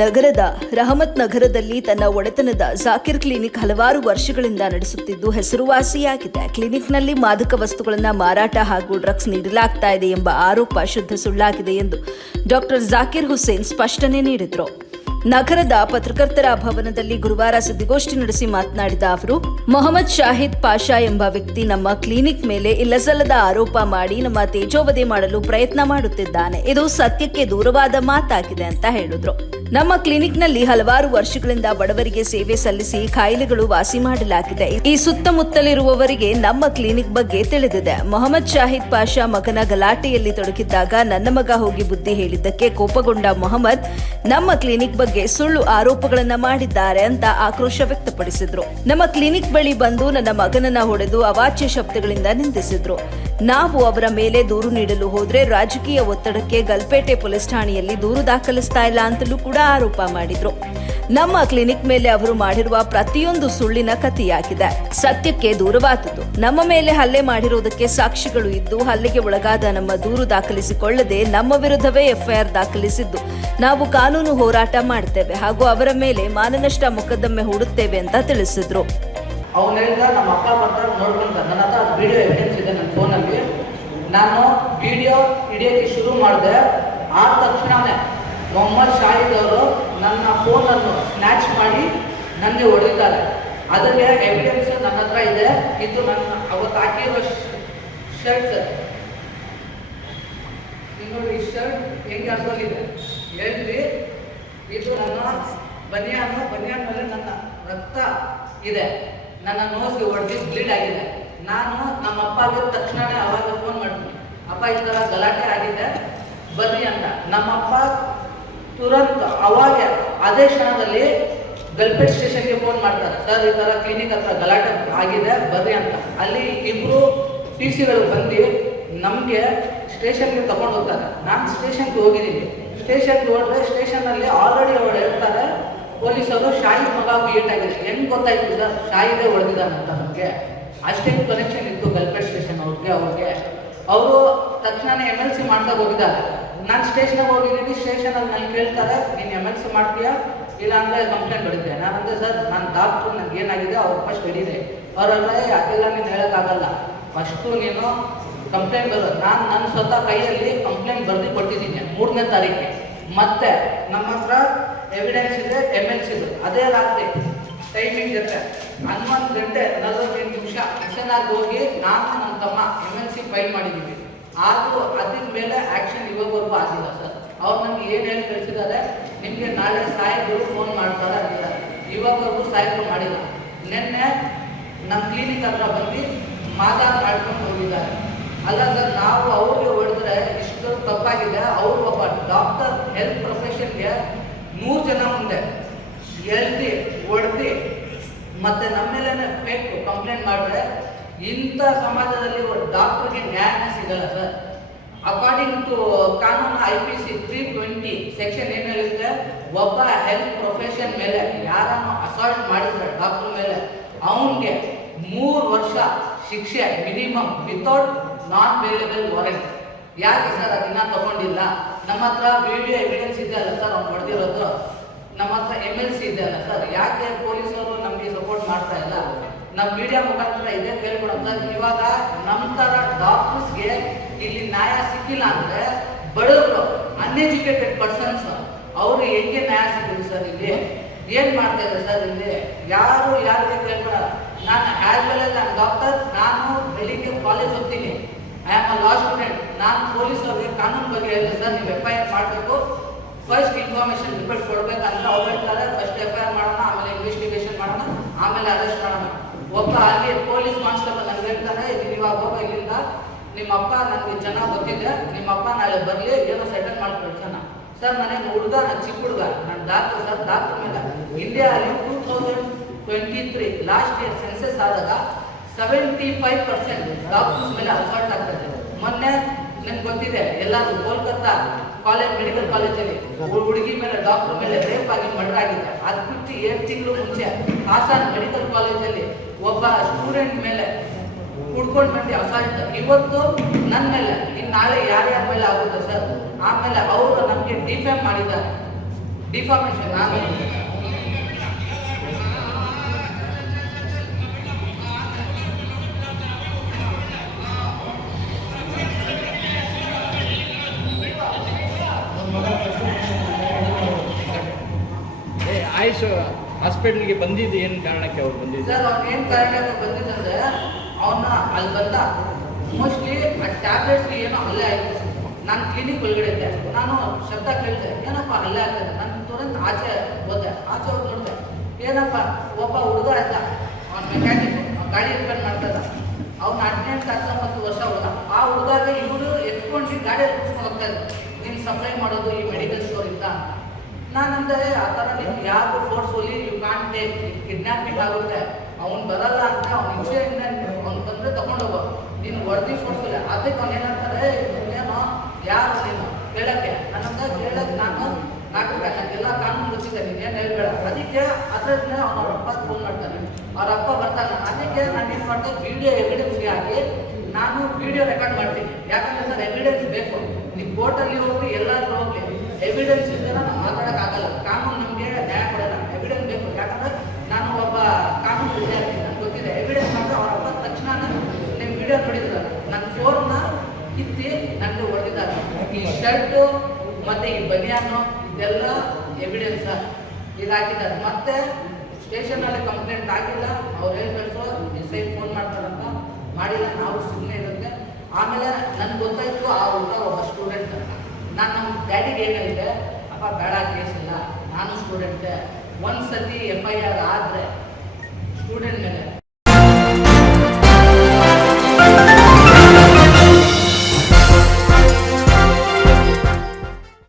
ನಗರದ ರಹಮತ್ ನಗರದಲ್ಲಿ ತನ್ನ ಒಡೆತನದ ಜಾಕಿರ್ ಕ್ಲಿನಿಕ್ ಹಲವಾರು ವರ್ಷಗಳಿಂದ ನಡೆಸುತ್ತಿದ್ದು ಹೆಸರುವಾಸಿಯಾಗಿದೆ. ಕ್ಲಿನಿಕ್ನಲ್ಲಿ ಮಾದಕ ವಸ್ತುಗಳನ್ನು ಮಾರಾಟ ಹಾಗೂ ಡ್ರಗ್ಸ್ ನೀಡಲಾಗ್ತಾ ಇದೆ ಎಂಬ ಆರೋಪ ಶುದ್ಧ ಸುಳ್ಳಾಗಿದೆ ಎಂದು ಡಾಕ್ಟರ್ ಜಾಕಿರ್ ಹುಸೇನ್ ಸ್ಪಷ್ಟನೆ ನೀಡಿದರು. ನಗರದ ಪತ್ರಕರ್ತರ ಭವನದಲ್ಲಿ ಗುರುವಾರ ಸುದ್ದಿಗೋಷ್ಠಿ ನಡೆಸಿ ಮಾತನಾಡಿದ ಅವರು, ಮೊಹಮ್ಮದ್ ಶಾಹಿದ್ ಪಾಷಾ ಎಂಬ ವ್ಯಕ್ತಿ ನಮ್ಮ ಕ್ಲಿನಿಕ್ ಮೇಲೆ ಇಲ್ಲಸಲ್ಲದ ಆರೋಪ ಮಾಡಿ ನಮ್ಮ ತೇಜೋವಧೆ ಮಾಡಲು ಪ್ರಯತ್ನ ಮಾಡುತ್ತಿದ್ದಾನೆ. ಇದು ಸತ್ಯಕ್ಕೆ ದೂರವಾದ ಮಾತಾಗಿದೆ ಅಂತ ಹೇಳಿದ್ರು. ನಮ್ಮ ಕ್ಲಿನಿಕ್ನಲ್ಲಿ ಹಲವಾರು ವರ್ಷಗಳಿಂದ ಬಡವರಿಗೆ ಸೇವೆ ಸಲ್ಲಿಸಿ ಕಾಯಿಲೆಗಳು ವಾಸಿ ಮಾಡಲಾಗಿದೆ. ಈ ಸುತ್ತಮುತ್ತಲಿರುವವರಿಗೆ ನಮ್ಮ ಕ್ಲಿನಿಕ್ ಬಗ್ಗೆ ತಿಳಿದಿದೆ. ಮೊಹಮ್ಮದ್ ಶಾಹಿದ್ ಪಾಷಾ ಮಗನ ಗಲಾಟೆಯಲ್ಲಿ ತೊಡಗಿದ್ದಾಗ ನನ್ನ ಮಗ ಹೋಗಿ ಬುದ್ಧಿ ಹೇಳಿದ್ದಕ್ಕೆ ಕೋಪಗೊಂಡ ಮೊಹಮ್ಮದ್ ನಮ್ಮ ಕ್ಲಿನಿಕ್ ಬಗ್ಗೆ ಸುಳ್ಳು ಆರೋಪಗಳನ್ನ ಮಾಡಿದ್ದಾರೆ ಅಂತ ಆಕ್ರೋಶ ವ್ಯಕ್ತಪಡಿಸಿದ್ರು. ನಮ್ಮ ಕ್ಲಿನಿಕ್ ಬಳಿ ಬಂದು ನನ್ನ ಮಗನನ್ನ ಹೊಡೆದು ಅವಾಚ್ಯ ಶಬ್ದಗಳಿಂದ ನಿಂದಿಸಿದ್ರು. ನಾವು ಅವರ ಮೇಲೆ ದೂರು ನೀಡಲು ಹೋದ್ರೆ ರಾಜಕೀಯ ಒತ್ತಡಕ್ಕೆ ಗಲ್ಪೇಟೆ ಪೊಲೀಸ್ ಠಾಣೆಯಲ್ಲಿ ದೂರು ದಾಖಲಿಸ್ತಾ ಇಲ್ಲ ಅಂತಲೂ ಕೂಡ ಆರೋಪ ಮಾಡಿದ್ರು. ನಮ್ಮ ಕ್ಲಿನಿಕ್ ಮೇಲೆ ಅವರು ಮಾಡಿರುವ ಪ್ರತಿಯೊಂದು ಸುಳ್ಳಿನ ಕಥೆಯಾಗಿದೆ, ಸತ್ಯಕ್ಕೆ ದೂರವಾದುದು. ನಮ್ಮ ಮೇಲೆ ಹಲ್ಲೆ ಮಾಡಿರುವುದಕ್ಕೆ ಸಾಕ್ಷಿಗಳು ಇದ್ದು ಹಲ್ಲೆಗೆ ಒಳಗಾದ ನಮ್ಮ ದೂರು ದಾಖಲಿಸಿಕೊಳ್ಳದೆ ನಮ್ಮ ವಿರುದ್ಧವೇ ಎಫ್ಐಆರ್ ದಾಖಲಿಸಿದ್ದು ನಾವು ಕಾನೂನು ಹೋರಾಟ ಮಾಡ್ತೇವೆ ಹಾಗೂ ಅವರ ಮೇಲೆ ಮಾನನಷ್ಟ ಮೊಕದ್ದಮೆ ಹೂಡುತ್ತೇವೆ ಅಂತ ತಿಳಿಸಿದ್ರು. ಅವನು ಹೇಳಿದ ನಮ್ಮ ಅಪ್ಪ ಬರ್ತಾರೆ ನೋಡ್ಕೊಂತ ನನ್ನ ಹತ್ರ ವಿಡಿಯೋ ಎವಿಡೆನ್ಸ್ ಇದೆ ನನ್ನ ಫೋನಲ್ಲಿ. ನಾನು ವಿಡಿಯೋ ಹಿಡಿಯೋಕ್ಕೆ ಶುರು ಮಾಡಿದೆ. ಆದ ತಕ್ಷಣವೇ ಮೊಹಮ್ಮದ್ ಶಾಹಿದ್ ಅವರು ನನ್ನ ಫೋನನ್ನು ಸ್ನ್ಯಾಚ್ ಮಾಡಿ ನನಗೆ ಹೊಡೆದಿದ್ದಾರೆ. ಅದಕ್ಕೆ ಎವಿಡೆನ್ಸ್ ನನ್ನ ಹತ್ರ ಇದೆ. ಇದು ನನ್ನ ಅವತ್ತು ಹಾಕಿರೋ ಶರ್ಟ್ ಸರ್. ನೋಡಿ ಈ ಶರ್ಟ್ ಹೆಂಗೆ ಅರ್ಥವಾಗಿದೆ ಹೇಳ್ರಿ. ಇದು ನನ್ನ ಬನಿಯಾನ್ ಮೇಲೆ ನನ್ನ ರಕ್ತ ಇದೆ. ನನ್ನ ನೋಸ್ಗೆ ಹೊಡೆದು ಬ್ಲೀಡ್ ಆಗಿದೆ. ನಾನು ನಮ್ಮ ಅಪ್ಪಗೆ ತಕ್ಷಣವೇ ಅವಾಗ ಫೋನ್ ಮಾಡ್ತೀನಿ, ಅಪ್ಪ ಈ ಥರ ಗಲಾಟೆ ಆಗಿದೆ ಬರ್ರಿ ಅಂತ. ನಮ್ಮಪ್ಪ ತುರಂತ ಅವಾಗ ಅದೇ ಕ್ಷಣದಲ್ಲಿ ಗಲ್ಪೇಟ್ ಸ್ಟೇಷನ್ಗೆ ಫೋನ್ ಮಾಡ್ತಾರೆ, ಸರ್ ಈ ಥರ ಕ್ಲಿನಿಕ್ ಹತ್ರ ಗಲಾಟೆ ಆಗಿದೆ ಬರ್ರಿ ಅಂತ. ಅಲ್ಲಿ ಇಬ್ಬರು TCಗಳು ಬಂದು ನಮಗೆ ಸ್ಟೇಷನ್ಗೆ ತಗೊಂಡು ಹೋಗ್ತಾರೆ. ನಾನು ಸ್ಟೇಷನ್ಗೆ ಹೋಗಿದ್ದೀನಿ. ಸ್ಟೇಷನ್ಗೆ ಹೋದ್ರೆ ಸ್ಟೇಷನಲ್ಲಿ ಆಲ್ರೆಡಿ ಅವ್ರು ಹೇಳ್ತಾರೆ ಪೊಲೀಸರು ಶಾಹಿದ್ ಮಗ ಏಟಾಗಿದೆ. ಹೆಂಗೆ ಗೊತ್ತಾಯ್ತು ಸರ್ ಶಾಹಿದೇ ಹೊಡೆದಿದ್ದಾನಂತ. ನಮಗೆ ಅಷ್ಟೇನು ಕನೆಕ್ಷನ್ ಇತ್ತು ಗಲ್ಪೇಟ್ ಸ್ಟೇಷನ್ ಅವ್ರಿಗೆ. ಅವರು ತಕ್ಷಣ MLC ಮಾಡ್ತಾ ಹೋಗಿದ್ದಾರೆ. ನಾನು ಸ್ಟೇಷನ್ಗೆ ಹೋಗಿದ್ದೀನಿ. ಸ್ಟೇಷನಲ್ಲಿ ನನಗೆ ಕೇಳ್ತಾರೆ, ನೀನು MLC ಮಾಡ್ತೀಯಾ ಇಲ್ಲ ಅಂದರೆ ಕಂಪ್ಲೇಂಟ್ ಬರುತ್ತೆ. ನಾನು ಅಂದೆ ಸರ್ ನಾನು ಡಾಕ್ಟ್ರು ನನಗೆ ಏನಾಗಿದೆ ಅವ್ರು ಫಸ್ಟ್ ಹಿಡಿದೆ. ಅವರೆಲ್ಲ ಅದೆಲ್ಲ ನೀನು ಹೇಳೋಕ್ಕಾಗಲ್ಲ, ಫಸ್ಟು ನೀನು ಕಂಪ್ಲೇಂಟ್ ಬರೋದು. ನಾನು ನನ್ನ ಸ್ವತಃ ಕೈಯಲ್ಲಿ ಕಂಪ್ಲೇಂಟ್ ಬರೆದು ಕೊಟ್ಟಿದ್ದೀನಿ 3ನೇ ತಾರೀಕಿಗೆ. ಮತ್ತೆ ನಮ್ಮ ಹತ್ರ ಎವಿಡೆನ್ಸ್ ಇದೆ MLC ಇದು. ಅದೇ ರಾತ್ರಿ ಟೈಮಿಂಗ್ ಜೊತೆ 11 ಗಂಟೆ 48 ನಿಮಿಷ SNRಗೆ ಹೋಗಿ ನಾನು ನನ್ನ ತಮ್ಮ MLC ಫೈಲ್ ಮಾಡಿದ್ದೀವಿ. ಆದರೂ ಅದ್ರ ಮೇಲೆ ಆ್ಯಕ್ಷನ್ ಇವಾಗವರೆಗೂ ಆಗಿಲ್ಲ ಸರ್. ಅವ್ರು ನನಗೆ ಏನು ಹೇಳಿ ಕಳಿಸಿದ್ದಾರೆ, ನಿಮಗೆ ನಾಳೆ ಸಾಹೇಬರು ಫೋನ್ ಮಾಡ್ತಾರೆ ಅಂತಿದ್ದಾರೆ. ಇವಾಗವರೆಗೂ ಸಾಹೇಬರು ಮಾಡಿಲ್ಲ. ನಿನ್ನೆ ನಮ್ಮ ಕ್ಲಿನಿಕ್ ಹತ್ರ ಬಂದು ಮಾಡ್ಕೊಂಡು ಹೋಗಿದ್ದಾರೆ. ಅಲ್ಲ ಸರ್, ನಾವು ಅವ್ರಿಗೆ ಹೊಡೆದ್ರೆ ಇಷ್ಟು ತಪ್ಪಾಗಿದೆ. ಅವರು ಒಬ್ಬ ಡಾಕ್ಟರ್ ಹೆಲ್ತ್ ಪ್ರೊಫೆಷನ್ಗೆ 100 ಜನ ಮುಂದೆ ಎಳ್ದು ಹೊಡೆದು ಮತ್ತೆ ನಮ್ಮ ಮೇಲೇ ಫೇಕ್ ಕಂಪ್ಲೇಂಟ್ ಮಾಡಿದ್ರೆ ಇಂಥ ಸಮಾಜದಲ್ಲಿ ಡಾಕ್ಟರ್ಗೆ ನ್ಯಾಯ ಸಿಗಲ್ಲ ಸರ್. ಅಕಾರ್ಡಿಂಗ್ ಟು ಕಾನೂನು IPC 320 ಸೆಕ್ಷನ್ ಏನು ಹೇಳಿದ್ರೆ, ಒಬ್ಬ ಹೆಲ್ತ್ ಪ್ರೊಫೆಷನ್ ಮೇಲೆ ಯಾರನ್ನು ಅಸಾಲ್ಟ್ ಮಾಡಿದ್ರೆ ಡಾಕ್ಟರ್ ಮೇಲೆ ಅವನಿಗೆ 3 ವರ್ಷ ಶಿಕ್ಷೆ minimum without non bailable warrant. ಯಾಕೆ ಸರ್ ಅದನ್ನ ತಗೊಂಡಿಲ್ಲ? ನಮ್ಮ ಹತ್ರ ವಿಡಿಯೋ ಎವಿಡೆನ್ಸ್ ಇದೆ ಅಲ್ಲ ಸರ್ ಅವ್ನು ಹೊಡೆದಿರೋದು. ನಮ್ಮ ಹತ್ರ MLC ಇದೆ ಅಲ್ಲ ಸರ್. ಯಾಕೆ ಪೊಲೀಸರು ನಮಗೆ ಸಪೋರ್ಟ್ ಮಾಡ್ತಾ ಇಲ್ಲ? ನಮ್ಮ ಮೀಡಿಯಾ ಮುಖಾಂತರ ಇದೇ ಕೇಳ್ಕೊಡೋದು ಸರ್. ಇವಾಗ ನಮ್ಮ ಥರ ಡಾಕ್ಟರ್ಸ್ಗೆ ಇಲ್ಲಿ ನ್ಯಾಯ ಸಿಕ್ಕಿಲ್ಲ ಅಂದರೆ ಬಡವರು ಅನ್ಎಜುಕೇಟೆಡ್ ಪರ್ಸನ್ಸ್ ಅವರು ಹೆಂಗೆ ನ್ಯಾಯ ಸಿಕ್ಕಿದೆ ಸರ್? ಇಲ್ಲಿ ಏನು ಮಾಡ್ತಾ ಇದ್ದಾರೆ ಸರ್? ಇಲ್ಲಿ ಯಾರಿಗೆ ಕೇಳ್ಕೊಡಲ್ಲ. ನಾನು ಆ್ಯಸ್ ವೆಲ್ ಆಸ್ ಡಾಕ್ಟರ್, ನಾನು ಬೆಳಿಗ್ಗೆ ಕಾಲೇಜ್ ಹೋಗ್ತೀನಿ. I am a law student. ನಾನು ಪೊಲೀಸ್ ಅವ್ರಿಗೆ ಕಾನೂನು ಬಗ್ಗೆ ಹೇಳಿದೆ ಸರ್, ನೀವು FIR ಮಾಡಬೇಕು, ಫಸ್ಟ್ ಇನ್ಫಾರ್ಮೇಷನ್ ರಿಪೋರ್ಟ್ ಕೊಡಬೇಕಂತ ಅವ್ರು ಹೇಳ್ತಾರೆ. ಫಸ್ಟ್ FIR ಮಾಡೋಣ, ಆಮೇಲೆ ಇನ್ವೆಸ್ಟಿಗೇಷನ್ ಮಾಡೋಣ, ಆಮೇಲೆ ಅರೆಸ್ಟ್ ಮಾಡೋಣ. ಒಬ್ಬ ಅಲ್ಲಿ ಪೊಲೀಸ್ ಕಾನ್ಸ್ಟೇಬಲ್ ನನಗೆ ಹೇಳ್ತಾರೆ, ಇವಾಗ ಹೋಗೋ ಇಲ್ಲಿಂದ ನಿಮ್ಮ ಅಪ್ಪ ನನಗೆ ಚೆನ್ನಾಗಿ ಗೊತ್ತಿದೆ, ನಿಮ್ಮ ಅಪ್ಪ ನಾಳೆ ಬರಲಿ ಏನೋ ಸೆಟಲ್ ಮಾಡಿ ಕಳ್ಸೋಣ. ಸರ್ ನನಗೆ ಹುಡುಗ, ನಾನು ಚಿಕ್ಕ ಹುಡುಗ, ನಾನು ಡಾಕ್ಟರ್ ಸರ್. ಡಾಕ್ಟರ್ ಮೇಲೆ ಇಂಡಿಯಾದಲ್ಲಿ 2023 ಲಾಸ್ಟ್ ಇಯರ್ ಸೆನ್ಸಸ್ ಆದಾಗ 75% ಡಾಕ್ಟರ್ಸ್ ಮೇಲೆ ಅಸಾಲ್ಟ್ ಆಗ್ತದೆ. ಮೊನ್ನೆ ನನಗೆ ಗೊತ್ತಿದೆ, ಎಲ್ಲರೂ ಕೋಲ್ಕತ್ತಾ ಮೆಡಿಕಲ್ ಕಾಲೇಜಲ್ಲಿ ಹುಡುಗಿ ಮೇಲೆ ಡಾಕ್ಟರ್ ಮೇಲೆ ರೇಪ್ ಆಗಿ ಮರ್ಡರ್ ಆಗಿದೆ. ಅದು ಬಿಟ್ಟು 7 ತಿಂಗಳು ಮುಂಚೆ ಹಾಸನ್ ಮೆಡಿಕಲ್ ಕಾಲೇಜಲ್ಲಿ ಒಬ್ಬ ಸ್ಟೂಡೆಂಟ್ ಮೇಲೆ ಕುಡ್ಕೊಂಡು ಬಂದು ಅಸಾಲ್ಟ್. ಇವತ್ತು ನನ್ನ ಮೇಲೆ, ಇನ್ನು ನಾಳೆ ಯಾರ್ಯಾರ ಮೇಲೆ ಆಗುತ್ತೆ ಸರ್? ಆಮೇಲೆ ಅವರು ನಮಗೆ ಡಿಫೇಮ್ ಮಾಡಿದ್ದಾರೆ. ಡಿಫಾರ್ಮೇಷನ್ ನಾನು ಆಯುಷ್ ಹಾಸ್ಪಿಟ್ಲಿಗೆ ಬಂದಿದ್ದು ಏನು ಕಾರಣಕ್ಕೆ ಅವ್ರು ಬಂದಿದ್ದು? ಸರ್ ಅವ್ನು ಏನು ಕಾರಣಕ್ಕೆ ಬಂದಿದ್ದಂದ್ರೆ ಅವನ್ನ ಅಲ್ಲಿ ಬಂದ ಮೋಸ್ಟ್ಲಿ ಆ ಟ್ಯಾಬ್ಲೆಟ್ಸ್ ಏನೋ ಹಲ್ಲೆ ಆಯಿತು. ನಾನು ಕ್ಲಿನಿಕ್ ಒಳಗಡೆ ಇದ್ದೆ, ನಾನು ಶಬ್ದ ಕೇಳಿದೆ, ಏನಪ್ಪ ಹಲ್ಲೆ ಆಗ್ತದೆ. ನಾನು ತುರಂತ ಆಚೆ ಹೋದೆ, ಆಚೆ ಹೋಗಿ ನೋಡಿದೆ, ಏನಪ್ಪ ಒಬ್ಬ ಹುಡುಗ ಇದ್ದ, ಅವ್ನ ಮೆಕ್ಯಾನಿಕ್, ಗಾಡಿ ರಿಪೇರ್ ಮಾಡ್ತದ, ಅವ್ನ 18-19 ವರ್ಷ ಹುಡುಗ. ಆ ಹುಡುಗಾಗೆ ಇವರು ಎತ್ಕೊಂಡು ಗಾಡಿಯಲ್ಲಿ ಕೂತ್ಕೊಂಡು ಹೋಗ್ತಾ ಇದ್ರು, ನೀನು ಸಪ್ಲೈ ಮಾಡೋದು ಈ ಮೆಡಿಕಲ್ ಸ್ಟೋರ್ ಇಂದ. ನಾನಂದರೆ ಆ ಥರ ನೀವು ಯಾರು forcefully you can't take, kidnapping ಆಗುತ್ತೆ, ಅವ್ನು ಬರಲ್ಲ ಅಂತ ಅವ್ನ ಇಚ್ಛೆಯಿಂದ ಅವ್ನು ಬಂದರೆ ತಗೊಂಡೋಗೋ, ನೀನು ವರದಿ ಫೋರ್ಸ್ಫುಲ್. ಅದಕ್ಕೆ ಅವ್ನು ಏನಂತಾರೆ, ಏನೋ ಯಾರು ನೀನು ಕೇಳಕ್ಕೆ, ನನ್ನಂತ ಕೇಳಕ್ಕೆ ನಾನು ನನಗೆಲ್ಲ ಕಾನೂನು ಗೊತ್ತಿದೆ, ನೀನೇನು ಹೇಳ್ಬೇಡ. ಅದಕ್ಕೆ ಅದರಿಂದ ಅವ್ರ ಅಪ್ಪ ಫೋನ್ ಮಾಡ್ತಾನೆ, ಅವ್ರ ಅಪ್ಪ ಬರ್ತಾನೆ. ಅದಕ್ಕೆ ನಾನು ಏನು ಮಾಡ್ತೀನಿ, ವಿಡಿಯೋ ಎವಿಡೆನ್ಸ್ಗೆ ಹಾಕಿ ನಾನು ವಿಡಿಯೋ ರೆಕಾರ್ಡ್ ಮಾಡ್ತೀನಿ. ಯಾಕಂದರೆ ಸರ್ ಎವಿಡೆನ್ಸ್ ಬೇಕು. ನೀವು ಕೋರ್ಟಲ್ಲಿ ಹೋಗಿ ಎಲ್ಲಾದ್ರೂ ಹೋಗಲಿ ಎವಿಡೆನ್ಸ್ ಇದ್ದರೆ ನಾವು ಮಾತಾಡೋಕ್ಕಾಗಲ್ಲ, ಕಾನೂನು ನಮಗೆ ನ್ಯಾಯ ಕೊಡಲ್ಲ. ಎವಿಡೆನ್ಸ್ ಬೇಕು. ಯಾಕಂದರೆ ನಾನು ಒಬ್ಬ ಕಾನೂನು ವಿದ್ಯಾರ್ಥಿ, ನನಗೆ ಗೊತ್ತಿದೆ. ಎವಿಡೆನ್ಸ್ ಮಾಡಿದ್ರೆ ಅವ್ರ ಅಪ್ಪ ತಕ್ಷಣ ನೀವು ವಿಡಿಯೋ ನೋಡಿದ್ರಲ್ಲ, ನನ್ನ ಫೋನ್ನ ಕಿತ್ತಿ ನನಗೆ ಹೊಡೆದಿದ್ದಾರೆ. ಈ ಶರ್ಟು ಮತ್ತು ಈ ಬನಿಯಾನು ಇದೆಲ್ಲ ಎವಿಡೆನ್ಸ್ ಇದಾಕಿದ್ದಾರೆ. ಮತ್ತೆ ಸ್ಟೇಷನಲ್ಲಿ ಕಂಪ್ಲೇಂಟ್ ಆಗಿಲ್ಲ, ಅವ್ರು ಹೇಳ್ಬೇಕು ಎಸ್ ಐ ಫೋನ್ ಮಾಡ್ತಾರಂತ, ಮಾಡಿಲ್ಲ, ನಾವು ಸುಮ್ಮನೆ ಇರುತ್ತೆ. ಆಮೇಲೆ ನನಗೆ ಗೊತ್ತಾಯಿತು ಆ ಹುಡುಗ ಒಬ್ಬ ಸ್ಟೂಡೆಂಟ್ ಅಂತ. ನಾನು ನಮ್ಮ ಡ್ಯಾಡಿಗೆ ಏನು ಹೇಳಿದೆ, ಅಪ್ಪ ಬೇಡ ಕೇಸ್ ಇಲ್ಲ, ನಾನು ಸ್ಟೂಡೆಂಟೇ. ಒಂದು ಸತಿ FIR ಆದರೆ ಸ್ಟೂಡೆಂಟ್ ಮೇಲೆ